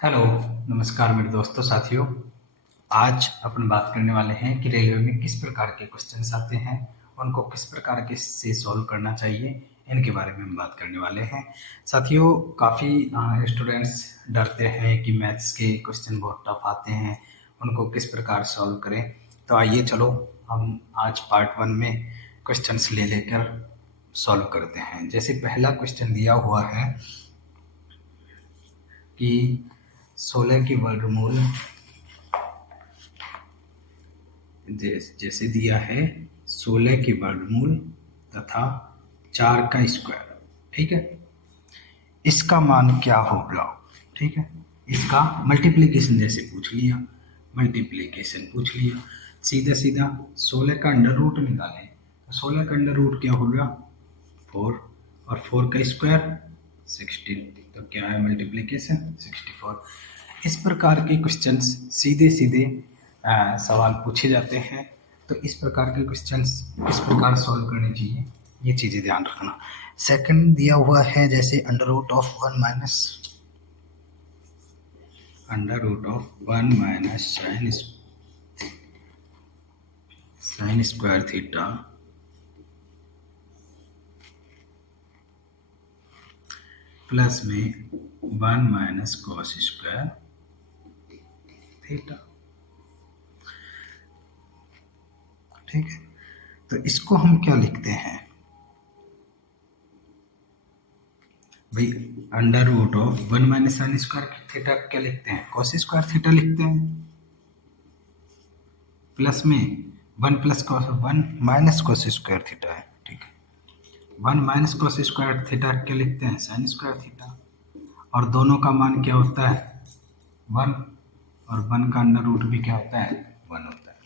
Hello, नमस्कार मेरे दोस्तों साथियों। आज अपन बात करने वाले हैं कि रेलवे में किस प्रकार के क्वेश्चंस आते हैं, उनको किस प्रकार के से सॉल्व करना चाहिए, इनके बारे में हम बात करने वाले हैं। साथियों, काफ़ी स्टूडेंट्स डरते हैं कि मैथ्स के क्वेश्चन बहुत टफ आते हैं, उनको किस प्रकार सॉल्व करें। तो आइए चलो हम आज पार्ट 1 में क्वेश्चंस ले लेकर सॉल्व करते हैं। जैसे पहला क्वेश्चन दिया हुआ है कि 16 की वर्गमूल जैसे दिया है 16 की वर्गमूल तथा 4 का स्क्वायर, ठीक है। इसका मान क्या होगा, ठीक है। इसका मल्टीप्लिकेशन जैसे पूछ लिया, मल्टीप्लिकेशन पूछ लिया, सीधा सीधा 16 का अंडर रूट निकालें तो 16 का अंडर रूट क्या होगा 4, और 4 का स्क्वायर 16, तो क्या है मल्टीप्लिकेशन 64। इस प्रकार के क्वेश्चंस सीधे सीधे सवाल पूछे जाते हैं। तो इस प्रकार के क्वेश्चंस किस प्रकार सॉल्व करने चाहिए, ये चीज़ें ध्यान रखना। सेकंड दिया हुआ है जैसे under root of 1 minus sine square theta plus में 1 माइनस कॉस स्क्वायर थीटा, ठीक है। तो इसको हम क्या लिखते हैं भाई, under root of 1 minus sine square theta क्या लिखते हैं, कॉस स्क्वायर थीटा लिखते हैं, प्लस में 1 plus cos 1 minus cos square theta है, ठीक है। 1 माइनस कॉस स्क्वायर थीटा क्या लिखते हैं, साइन स्क्वायर थीटा, और दोनों का मान क्या होता है 1, और 1 का अंडर रूट भी क्या होता है 1 होता है।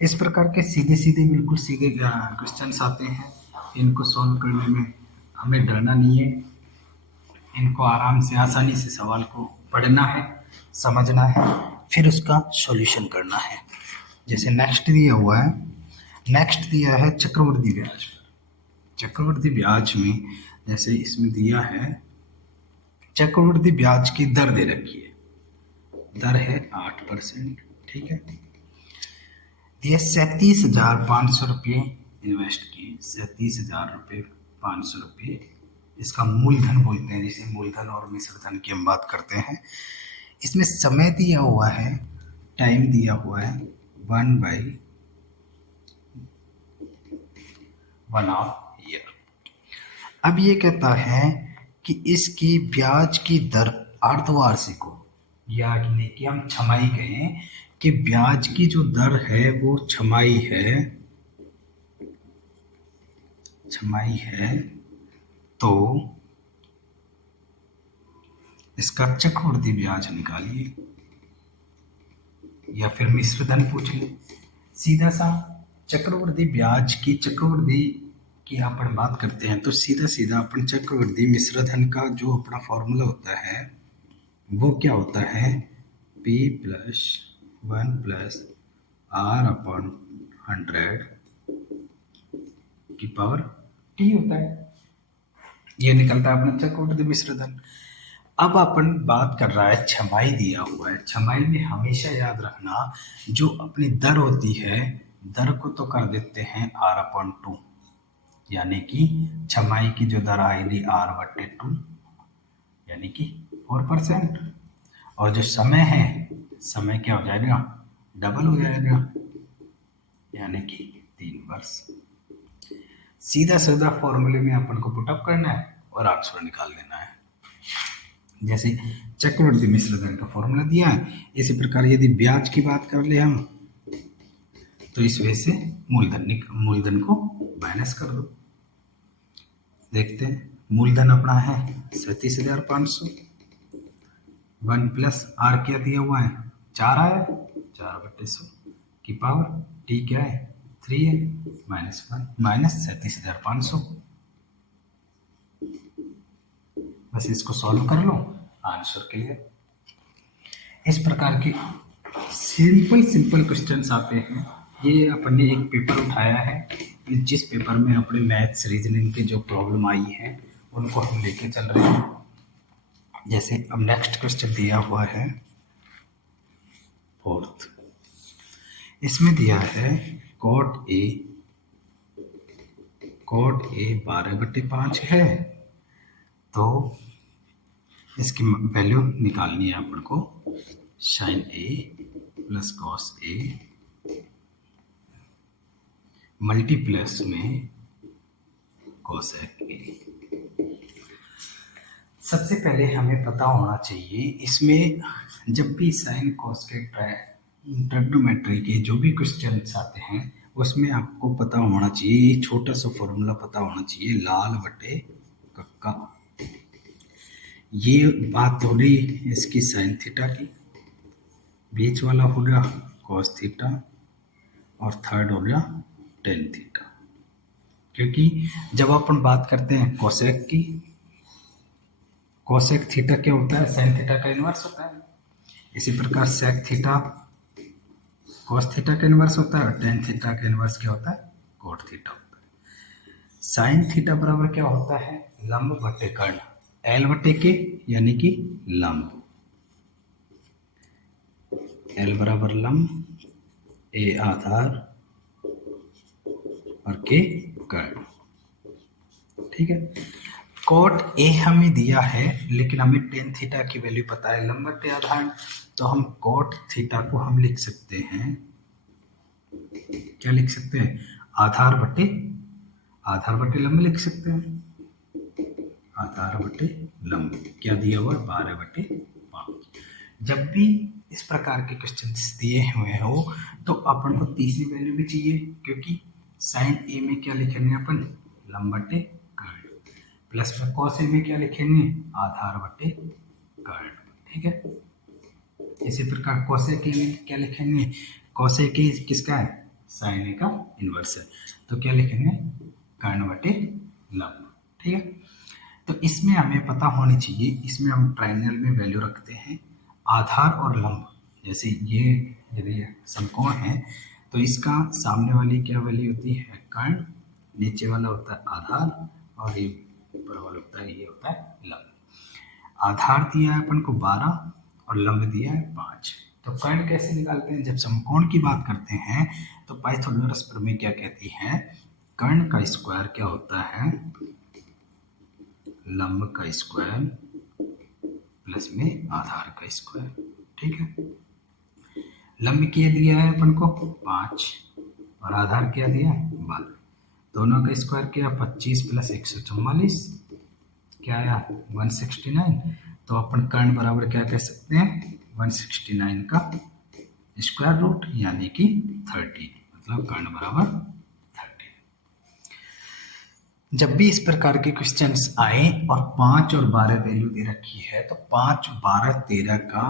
इस प्रकार के सीधे सीधे बिल्कुल सीधे क्वेश्चंस आते हैं। इनको सॉल्व करने में हमें डरना नहीं है, इनको आराम से आसानी से सवाल को पढ़ना है, समझना है, फिर उसका सॉल्यूशन करना है। जैसे नेक्स्ट दिया हुआ है, नेक्स्ट दिया है चक्रवृद्धि ब्याज। चक्रवृद्धि ब्याज में जैसे इसमें दिया है चक्रवृद्धि ब्याज की दर दे रखी है, दर है 8%, ठीक है। ये 37,500 रुपये इन्वेस्ट किए, 37,500 रुपये, इसका मूलधन बोलते हैं, जिसे मूलधन और मिश्रधन की हम बात करते हैं। इसमें समय दिया हुआ है, टाइम दिया हुआ है 1/1 ईयर। अब ये कहता है कि इसकी ब्याज की दर अर्धवार्षिक हो, यानी कि हम छमाही कहें कि ब्याज की जो दर है वो छमाही है, तो इसका चक्रवृद्धि ब्याज निकालिए या फिर मिश्रधन पूछ ले। सीधा सा चक्रवृद्धि ब्याज की अपन बात करते हैं तो सीधा सीधा अपन चक्रवृद्धि मिश्रधन का जो अपना फॉर्मूला होता है वो क्या होता है, P + 1 + R/100 की पावर T होता है। ये निकलता है अपना चक्रवृद्धि मिश्रधन। अब अपन बात कर रहा है छमाही दिया हुआ है, छमाही में हमेशा याद रखना जो अपनी दर होती है, दर को तो कर देते हैं R/2, यानी कि छमाही की जो दर आएगी R/2 यानी कि 4%, और जो समय है, समय क्या हो जाएगा डबल हो जाएगा, यानी कि 3 वर्ष। सीधा सीधा फॉर्मूले में अपन को पुटअप करना है और आंसर निकाल देना है। जैसे चक्रवृद्धि मिश्रधन का फॉर्मूला दिया है, इसी प्रकार यदि ब्याज की बात कर ले हम तो इस वजह से मूलधन को माइनस कर दो। देखते हैं, मूलधन अपना है 37,500, 1 + R क्या दिया हुआ है 4 आया, 4/100 की पावर T क्या है 3 है, -1 माइनस 37,500। बस इसको सॉल्व कर लो, आंसर क्लियर। इस प्रकार के सिंपल क्वेश्चंस आते हैं। ये अपन ने एक पेपर उठाया है, जिस पेपर में अपने मैथ्स रीजनिंग के जो प्रॉब्लम आई है उनको हम लेके चल रहे हैं। जैसे अब नेक्स्ट क्वेश्चन दिया हुआ है फोर्थ, इसमें दिया है कॉट ए 12/5 है, तो इसकी वैल्यू निकालनी है अपन को। Sign A plus cos A multiplies में कोसेक ए। सबसे पहले हमें पता होना चाहिए इसमें जब भी साइन कॉस के ट्रिग्नोमेट्री के जो भी क्वेश्चन आते हैं उसमें आपको पता होना चाहिए, ये छोटा सा फॉर्मूला पता होना चाहिए, लाल बटे कक्का। ये बात हो रही इसकी साइन थीटा की, बीच वाला हो गया कॉस थीटा और थर्ड हो गया टेन थीटा। क्योंकि जब अपन बात करते हैं कोसेक की, कोसेक थीटा क्या होता है, साइन थीटा का इन्वर्स होता है। इसी प्रकार सेक थीटा कॉस थीटा का इन्वर्स होता है और टेन थीटा का इन्वर्स क्या होता है, कोट थीटा होता है। साइन थीटा बराबर क्या होता है, लंब बटे कर्ण, एल बटे के यानी कि लंब, एल बराबर लंब, ए आधार और के कर्ण। ठीक है, कोट ए हमें दिया है लेकिन हमें टेन थीटा की वैल्यू पता है, लंब बटे आधार, तो हम कोट थीटा को हम लिख सकते हैं, क्या लिख सकते हैं, आधार बटे लंब लिख सकते हैं, आधार बटे लंब। क्या दिया हुआ है, 12/5। जब भी इस प्रकार के क्वेश्चन दिए हुए हो तो अपन को तीसरी वैल्यू भी चाहिए, क्योंकि साइन ए में क्या लिखेंगे अपन, लंब बटे कर्ण, प्लस में कॉस ए में क्या लिखेंगे, आधार बटे कर्ण। ठीक है, इसी प्रकार कोसेक ए में क्या लिखेंगे, कोसेक ए किसका है, साइन ए का इन्वर्स है, तो क्या लिखेंगे, कर्ण बटे लंब। ठीक है, तो इसमें हमें पता होनी चाहिए, इसमें हम ट्रायंगल में वैल्यू रखते हैं आधार और लंब। जैसे ये यदि समकोण है तो इसका सामने वाली क्या वैल्यू होती है, कर्ण, नीचे वाला होता है आधार और ये ऊपर वाला होता है, ये होता है लंब। आधार दिया है अपन को 12 और लंब दिया है 5। तो कर्ण कैसे निकालते हैं, जब समकोण की बात करते हैं तो पाइथागोरस प्रमेय क्या कहती है, कर्ण का स्क्वायर क्या होता है, लंब का स्क्वायर प्लस में आधार का स्क्वायर। ठीक है, लंब क्या दिया है अपन को 5 और आधार क्या दिया है 12, दोनों का स्क्वायर किया 25 प्लस 144 क्या आया 169। तो अपन कर्ण बराबर क्या कह सकते हैं, 169 का स्क्वायर रूट यानी कि 30, मतलब कर्ण बराबर 30। जब भी इस प्रकार के क्वेश्चंस आए और 5 और 12 वैल्यू दे रखी है तो 5, 12, 13 का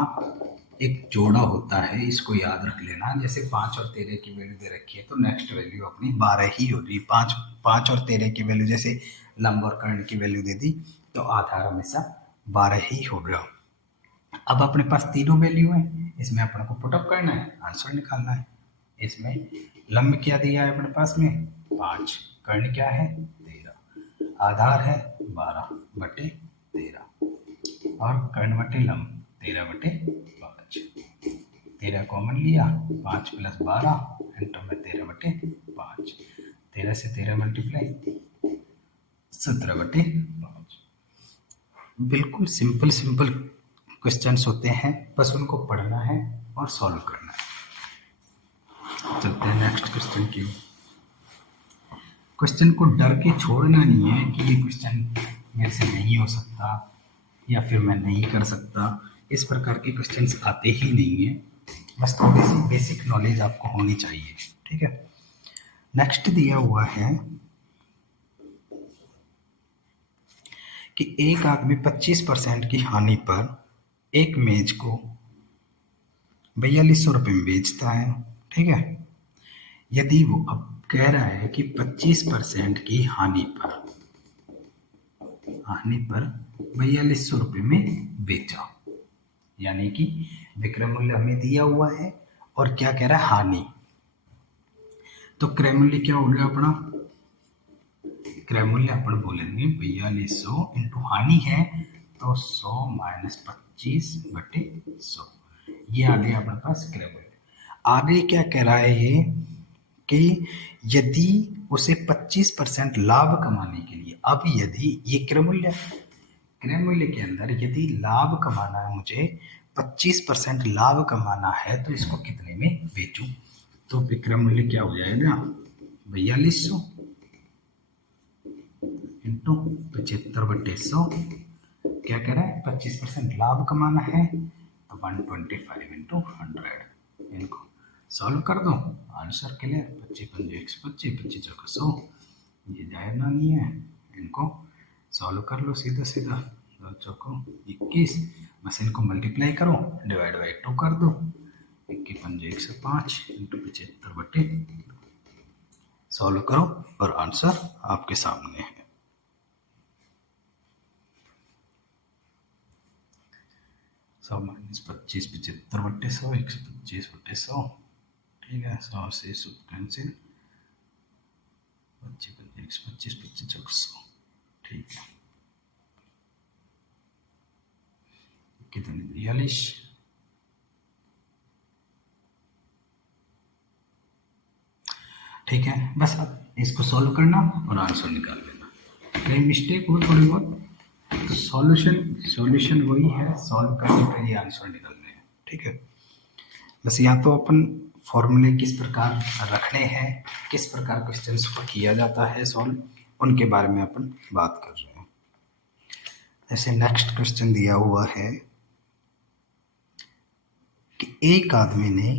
एक जोड़ा होता है, इसको याद रख लेना। जैसे 5 और 13 की वैल्यू दे रखी है तो नेक्स्ट वैल्यू अपनी 12 ही होगी। 5 और 13 की वैल्यू जैसे लंब और कर्ण की वैल्यू दे दी तो आधार हमेशा 12 ही हो गया। अब अपने पास तीनों वैल्यू है, इसमें अपन को पुटअप करना है, आंसर निकालना है। इसमें लंब क्या दिया है अपने पास में 5, कर्ण क्या है 13, आधार है 12/13 और कर्ण बटे लंब 13/5। 13 कॉमन लिया, 5 प्लस 12 इंटू में 13/5, 13 से 13 मल्टीप्लाई 17/5। बिल्कुल सिंपल क्वेश्चंस होते हैं, बस उनको पढ़ना है और सॉल्व करना है। चलते हैं नेक्स्ट क्वेश्चन की। क्वेश्चन को डर के छोड़ना नहीं है कि ये क्वेश्चन मेरे से नहीं हो सकता या फिर मैं नहीं कर सकता, इस प्रकार के क्वेश्चंस आते ही नहीं है, बस थोड़ी सी बेसिक नॉलेज आपको होनी चाहिए। ठीक है, नेक्स्ट दिया हुआ है कि एक आदमी 25% की हानि पर एक मेज को 4200 रुपये में बेचता है। ठीक है, यदि वो अब कह रहा है कि 25% की हानि पर 4200 रुपये में बेचा, यानी कि विक्रय मूल्य हमें दिया हुआ है और क्या कह रहा है हानि, तो क्रय मूल्य क्या हो गया अपना, क्रय मूल्य अपन बोलेंगे 4200 इंटू हानि है तो 100 माइनस 25/100, ये आ गया अपने पास क्रेमुल। आगे क्या कह रहा है ये कि यदि उसे 25% लाभ कमाने के लिए, अब यदि ये क्रयमूल्य, क्रयमूल्य के अंदर यदि लाभ कमाना है मुझे, 25% लाभ कमाना है, तो इसको कितने में बेचूं? तो विक्रय मूल्य क्या हो जाएगा, 4200 इंटू 75/100। क्या कह रहा है, 25% लाभ कमाना है तो 125 इंटू 100। इनको सॉल्व कर दो, आंसर क्लियर। 25 पंजे 125, 25 चौका 100, ये जाएगा नहीं है। इनको सॉल्व कर लो सीधा सीधा, 2 चौको 21, बस इनको मल्टीप्लाई करो, डिवाइड बाई 2 कर दो। 21 पंजे 105 इंटू 75/, सॉल्व करो और आंसर आपके सामने है। सौ माइनस 25, 75/100, 125/100, ठीक है। 100 से 100 कैंसिल, 25 पंजे 125, 25 चौक 100, ठीक है। कितने, 42। ठीक है, बस अब इसको सॉल्व करना और आंसर निकाल लेना। कहीं मिस्टेक हो थोड़ी बहुत तो सॉल्यूशन वही है, सॉल्व करने पे ही आंसर निकलने हैं, ठीक है। बस या तो अपन फॉर्मूले किस प्रकार रखने हैं, किस प्रकार क्वेश्चंस को किया जाता है सॉल्व, उनके बारे में अपन बात कर रहे हैं। जैसे नेक्स्ट क्वेश्चन दिया हुआ है कि एक आदमी ने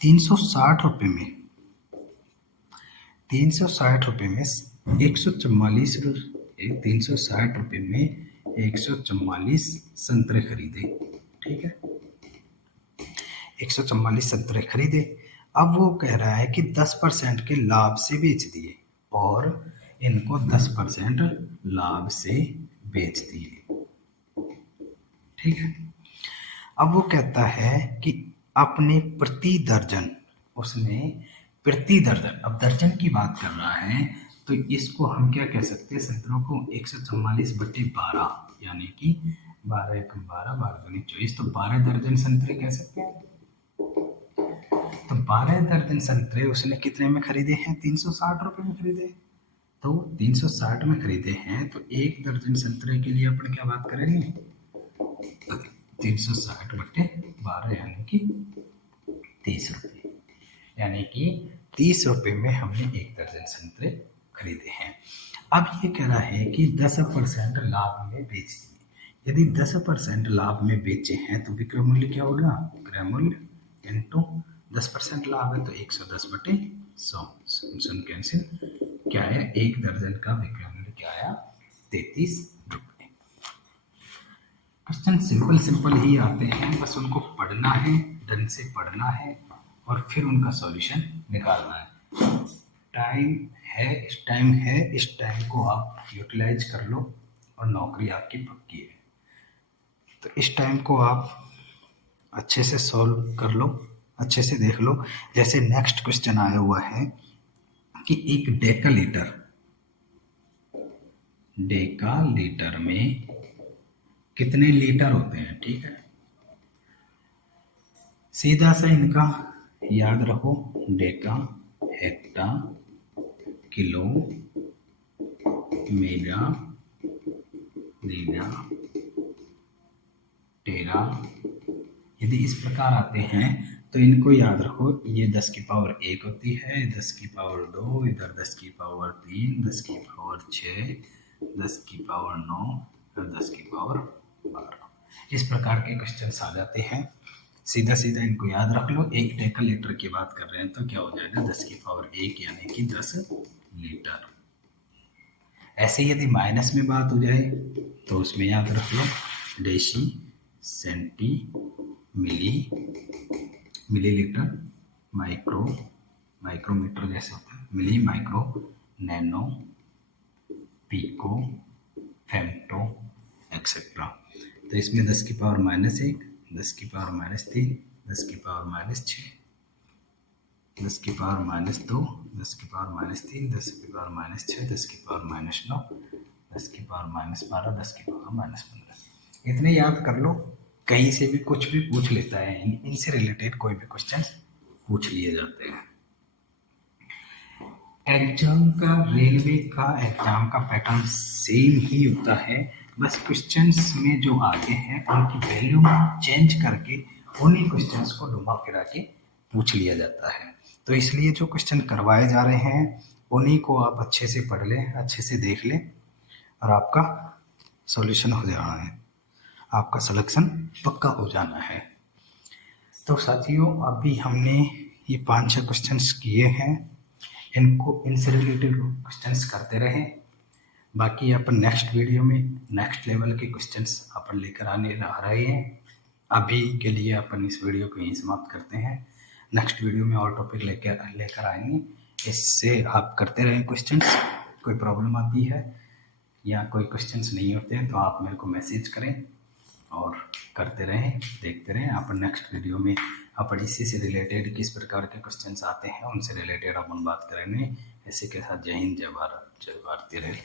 360 रुपये में 360 रुपये में 144 संतरे खरीदे, ठीक है। 144 संतरे खरीदे। अब वो कह रहा है कि 10% के लाभ से बेच दिए, और इनको 10% लाभ से बेच दिए, ठीक है। अब वो कहता है कि अपने प्रति दर्जन, उसने प्रति दर्जन, अब दर्जन की बात कर रहा है तो इसको हम क्या कह सकते हैं, संतरों को 144/12, यानी कि 12 एकम 12, 12 दूनी 24, तो 12 दर्जन संतरे कह सकते हैं। तो 12 दर्जन संतरे उसने कितने में खरीदे हैं, 360 रुपये में खरीदे। तो 360 में खरीदे हैं तो एक दर्जन संतरे के लिए अपन क्या बात करेंगे, 360/12 यानी कि 30 रुपये, यानी कि 30 रुपये में हमने एक दर्जन संतरे खरीदे हैं। अब ये कह रहा है कि 10% लाभ में बेच दिए। यदि 10% लाभ में बेचे हैं तो विक्रय मूल्य क्या होगा, क्रय मूल्य इंटू 10% लाभ है तो 110/100, सुन कैंसिल, क्या है, एक दर्जन का विक्रय मूल्य क्या आया, 33 रुपये। क्वेश्चन सिंपल ही आते हैं, बस उनको पढ़ना है, ढंग से पढ़ना है और फिर उनका सॉल्यूशन निकालना है। इस टाइम को आप यूटिलाइज कर लो और नौकरी आपकी पक्की है। तो इस टाइम को आप अच्छे से सॉल्व कर लो, अच्छे से देख लो। जैसे नेक्स्ट क्वेश्चन आया हुआ है कि एक डेका लीटर में कितने लीटर होते हैं, ठीक है। सीधा सा इनका याद रखो, deca, hecta, kilo, mega, giga, tera, यदि इस प्रकार आते हैं तो इनको याद रखो। ये 10 की पावर 1 होती है, 10 की पावर 2, इधर 10 की पावर 3, 10 की पावर 6, 10 की पावर 9 और 10 की पावर 12। इस प्रकार के क्वेश्चन आ जाते हैं। सीधा इनको याद रख लो। एक डेका लीटर की बात कर रहे हैं तो क्या हो जाएगा, 10 की पावर 1 यानी कि 10 लीटर। ऐसे यदि माइनस में बात हो जाए तो उसमें याद रख लो, डेसी, सेंटी, मिलीलीटर, माइक्रोमीटर जैसे होता है, milli, micro, nano, pico, femto etcetera. तो इसमें 10 की पावर -1, 10 की पावर -3, 10 की पावर -6, 10 की पावर -2, 10 की पावर -3, 10 की पावर -6, 10 की पावर -9, 10 की पावर -12, 10 की पावर -15। इतने याद कर लो, कहीं से भी कुछ भी पूछ लेता है, इनसे रिलेटेड कोई भी क्वेश्चन पूछ लिए जाते हैं। एग्जाम का, रेलवे का एग्जाम का पैटर्न सेम ही होता है, बस क्वेश्चंस में जो आगे हैं उनकी वैल्यू चेंज करके उन्हीं क्वेश्चंस को घुमा फिरा के पूछ लिया जाता है। तो इसलिए जो क्वेश्चन करवाए जा रहे हैं उन्हीं को आप अच्छे से पढ़ लें, अच्छे से देख लें, और आपका सॉल्यूशन हो जाना है, आपका सिलेक्शन पक्का हो जाना है। तो साथियों, अभी हमने ये 5-6 क्वेश्चंस किए हैं, इनसे रिलेटेड क्वेश्चंस करते रहें। बाकी अपन नेक्स्ट वीडियो में नेक्स्ट लेवल के क्वेश्चंस अपन लेकर आने आ रहे हैं। अभी के लिए अपन इस वीडियो को यहीं समाप्त करते हैं। नेक्स्ट वीडियो में और टॉपिक लेकर आएंगे। इससे आप करते रहें क्वेश्चंस। कोई प्रॉब्लम आती है या कोई क्वेश्चंस नहीं होते हैं तो आप मेरे को मैसेज करें और करते रहें, देखते रहें। अपन नेक्स्ट वीडियो में अपन इसी से रिलेटेड किस प्रकार के क्वेश्चंस आते हैं उनसे रिलेटेड अपन बात करेंगे। इसी के साथ जय हिंद, जय भारत, जय भारतीय रेल।